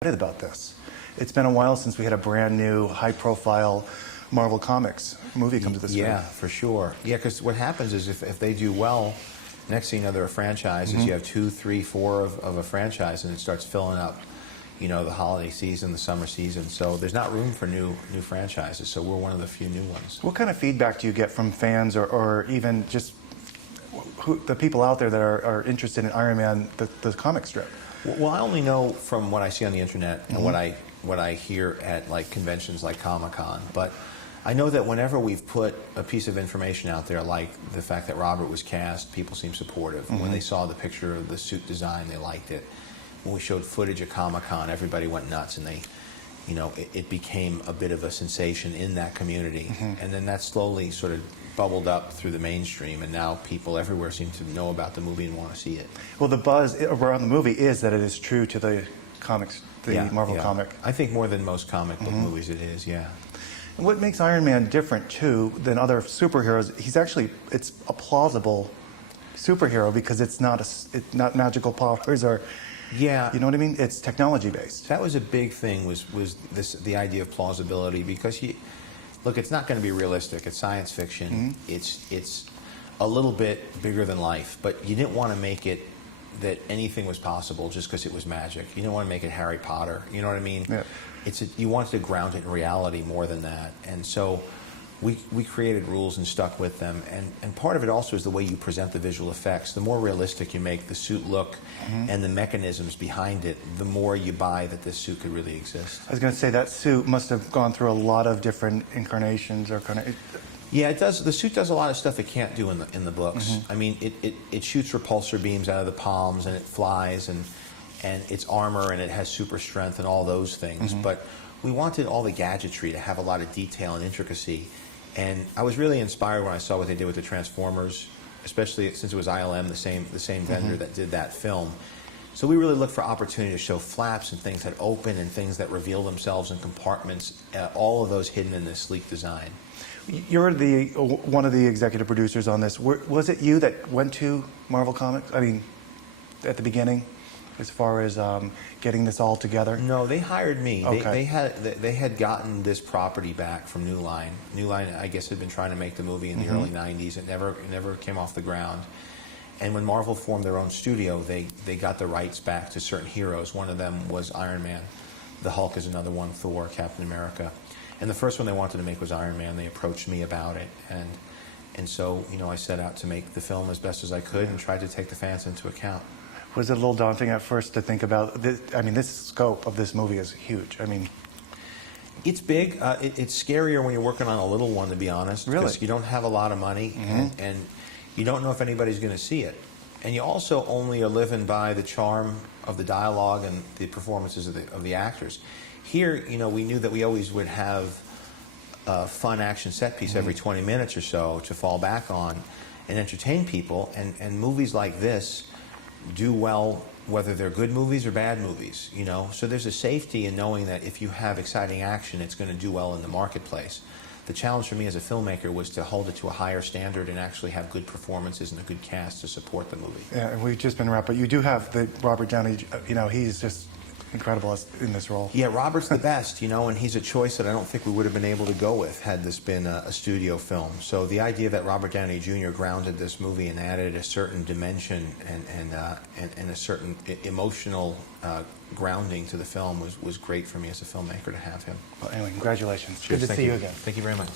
excited about this. It's been a while since we had a brand new, high-profile Marvel Comics movie come to the screen. Yeah, for sure. Yeah, because what happens is if they do well, next thing you know, there are franchises. You have 2, 3, 4 of a franchise, and it starts filling up, you know, the holiday season, the summer season. So there's not room for new franchises. So we're one of the few new ones. What kind of feedback do you get from fans, or even just the people out there that are interested in Iron Man, the comic strip? Well, I only know from what I see on the internet and what I hear at like conventions like Comic-Con, but I know that whenever we've put a piece of information out there, like the fact that Robert was cast, people seem supportive. When they saw the picture of the suit design, they liked it. When we showed footage at Comic-Con, everybody went nuts, and they, you know, it became a bit of a sensation in that community. And then that slowly sort of bubbled up through the mainstream, and now people everywhere seem to know about the movie and want to see it. Well, the buzz around the movie is that it is true to the comics, the Marvel comic. I think more than most comic book movies it is, yeah. And what makes Iron Man different, too, than other superheroes, it's a plausible superhero because it's not magical powers or, you know what I mean? It's technology-based. That was a big thing, was the idea of plausibility, because look, it's not going to be realistic. It's science fiction. It's a little bit bigger than life, but you didn't want to make it that anything was possible just because it was magic. You didn't want to make it Harry Potter. You know what I mean? Yeah. You wanted to ground it in reality more than that. And so we created rules and stuck with them. And part of it also is the way you present the visual effects. The more realistic you make the suit look and the mechanisms behind it, the more you buy that this suit could really exist. I was going to say, that suit must have gone through a lot of different incarnations or kind of... Yeah, it does. The suit does a lot of stuff it can't do in the books. I mean, it shoots repulsor beams out of the palms, and it flies, and it's armor, and it has super strength and all those things. But we wanted all the gadgetry to have a lot of detail and intricacy. And I was really inspired when I saw what they did with the Transformers, especially since it was ILM, the same vendor that did that film. So we really looked for opportunity to show flaps and things that open and things that reveal themselves in compartments, all of those hidden in this sleek design. You're one of the executive producers on this. Was it you that went to Marvel Comics? I mean, at the beginning, as far as getting this all together? No, they hired me. Okay. They had gotten this property back from New Line. New Line, I guess, had been trying to make the movie in the early '90s. It never came off the ground. And when Marvel formed their own studio, they got the rights back to certain heroes. One of them was Iron Man. The Hulk is another one. Thor, Captain America. And the first one they wanted to make was Iron Man. They approached me about it, and so, you know, I set out to make the film as best as I could and tried to take the fans into account. Was it a little daunting at first to think about this? I mean, this scope of this movie is huge. I mean, it's big. It's scarier when you're working on a little one, to be honest. Really? Because you don't have a lot of money, and you don't know if anybody's going to see it. And you also only are living by the charm of the dialogue and the performances of the actors. Here, you know, we knew that we always would have a fun action set piece every 20 minutes or so to fall back on and entertain people. And movies like this do well whether they're good movies or bad movies, you know. So there's a safety in knowing that if you have exciting action, it's going to do well in the marketplace. The challenge for me as a filmmaker was to hold it to a higher standard and actually have good performances and a good cast to support the movie. yeah, and we've just been wrapped, but you do have the Robert Downey, you know, he's just incredible in this role. Yeah, Robert's the best, you know, and he's a choice that I don't think we would have been able to go with had this been a studio film. So the idea that Robert Downey Jr. grounded this movie and added a certain dimension and a certain emotional grounding to the film was great for me as a filmmaker to have him. Well, anyway, congratulations. Cheers. Good to see you again. Thank you very much.